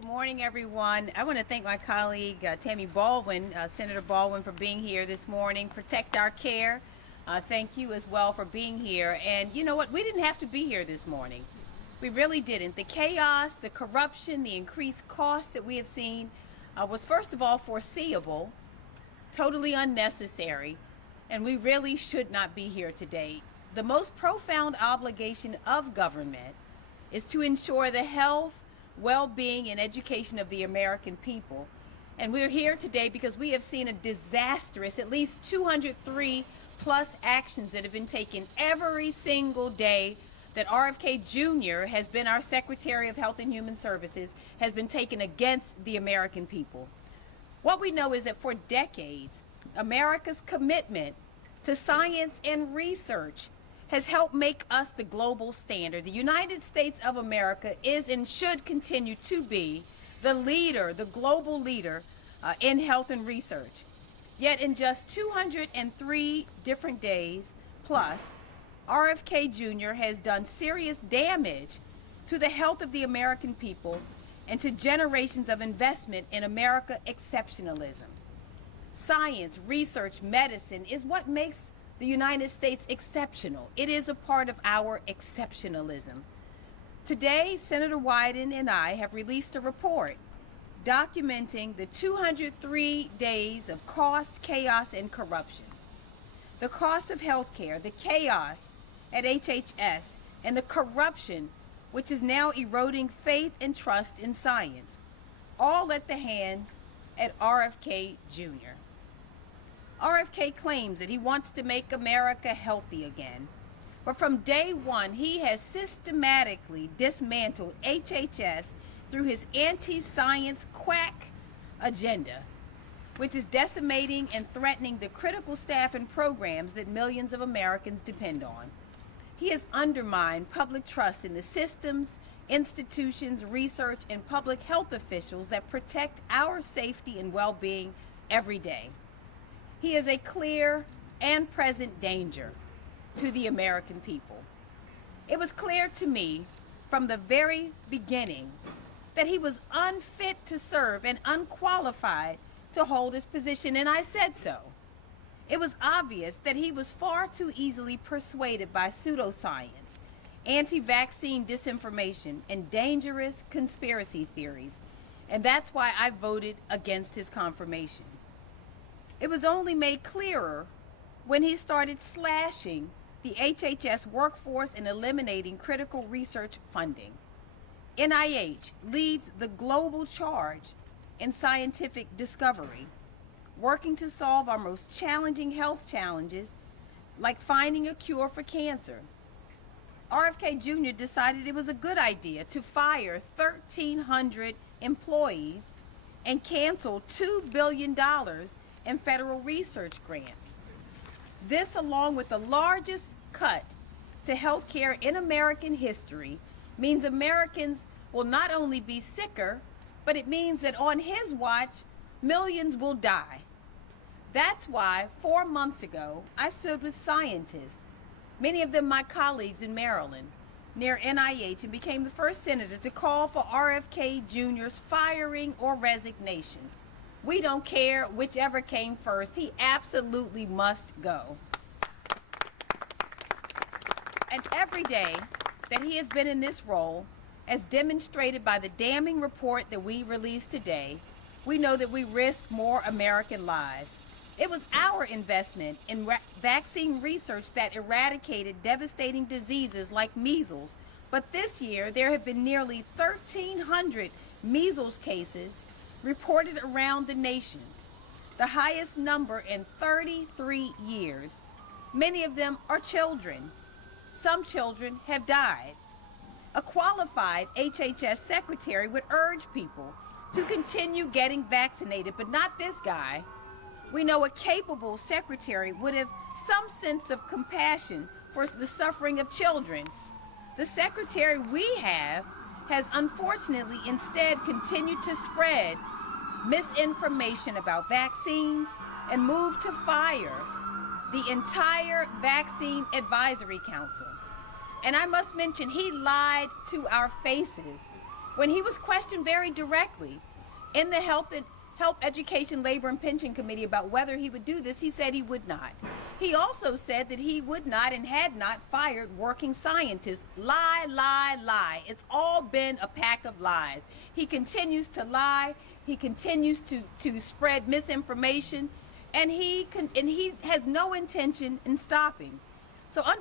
Good morning, everyone. I want to thank my colleague, Tammy Baldwin, Senator Baldwin, for being here this morning. Protect our care. Thank you as well for being here. And you know what? We didn't have to be here this morning. We really didn't. The chaos, the corruption, the increased costs that we have seen was, first of all, foreseeable, totally unnecessary, and we really should not be here today. The most profound obligation of government is to ensure the health, well-being, and education of the American people. And we're here today because we have seen a disastrous, at least 203 plus actions that have been taken every single day that RFK Jr. has been our Secretary of Health and Human Services, has been taken against the American people. What we know is that for decades, America's commitment to science and research has helped make us the global standard. The United States of America is and should continue to be the leader, the global leader in health and research. Yet in just 203 different days plus, RFK Jr. has done serious damage to the health of the American people and to generations of investment in America exceptionalism. Science, research, medicine is what makes the United States exceptional. It is a part of our exceptionalism. Today, Senator Wyden and I have released a report documenting the 203 days of cost, chaos, and corruption. The cost of health care, the chaos at HHS, and the corruption which is now eroding faith and trust in science, all at the hands of RFK Jr. RFK claims that he wants to make America healthy again. But from day one, he has systematically dismantled HHS through his anti-science quack agenda, which is decimating and threatening the critical staff and programs that millions of Americans depend on. He has undermined public trust in the systems, institutions, research, and public health officials that protect our safety and well-being every day. He is a clear and present danger to the American people. It was clear to me from the very beginning that he was unfit to serve and unqualified to hold his position, and I said so. It was obvious that he was far too easily persuaded by pseudoscience, anti-vaccine disinformation, and dangerous conspiracy theories, and that's why I voted against his confirmation. It was only made clearer when he started slashing the HHS workforce and eliminating critical research funding. NIH leads the global charge in scientific discovery, working to solve our most challenging health challenges, like finding a cure for cancer. RFK Jr. decided it was a good idea to fire 1,300 employees and cancel $2 billion in federal research grants. This, along with the largest cut to health care in American history, means Americans will not only be sicker, but it means that on his watch, millions will die. That's why 4 months ago, I stood with scientists, many of them my colleagues in Maryland, near NIH, and became the first senator to call for RFK Jr.'s firing or resignation. We don't care whichever came first. He absolutely must go. And every day that he has been in this role, as demonstrated by the damning report that we released today, we know that we risk more American lives. It was our investment in vaccine research that eradicated devastating diseases like measles. But this year, there have been nearly 1,300 measles cases reported around the nation, the highest number in 33 years. Many of them are children. Some children have died. A qualified HHS secretary would urge people to continue getting vaccinated, but not this guy. We know a capable secretary would have some sense of compassion for the suffering of children. The secretary we have has unfortunately instead continued to spread misinformation about vaccines and moved to fire the entire Vaccine Advisory Council. And I must mention, he lied to our faces When he was questioned very directly in the Health, Education, Labor, and Pension Committee about whether he would do this, he said he would not. He also said that he would not and had not fired working scientists. Lie, lie, lie. It's all been a pack of lies. He continues to lie. He continues to spread misinformation, and he has no intention in stopping. So under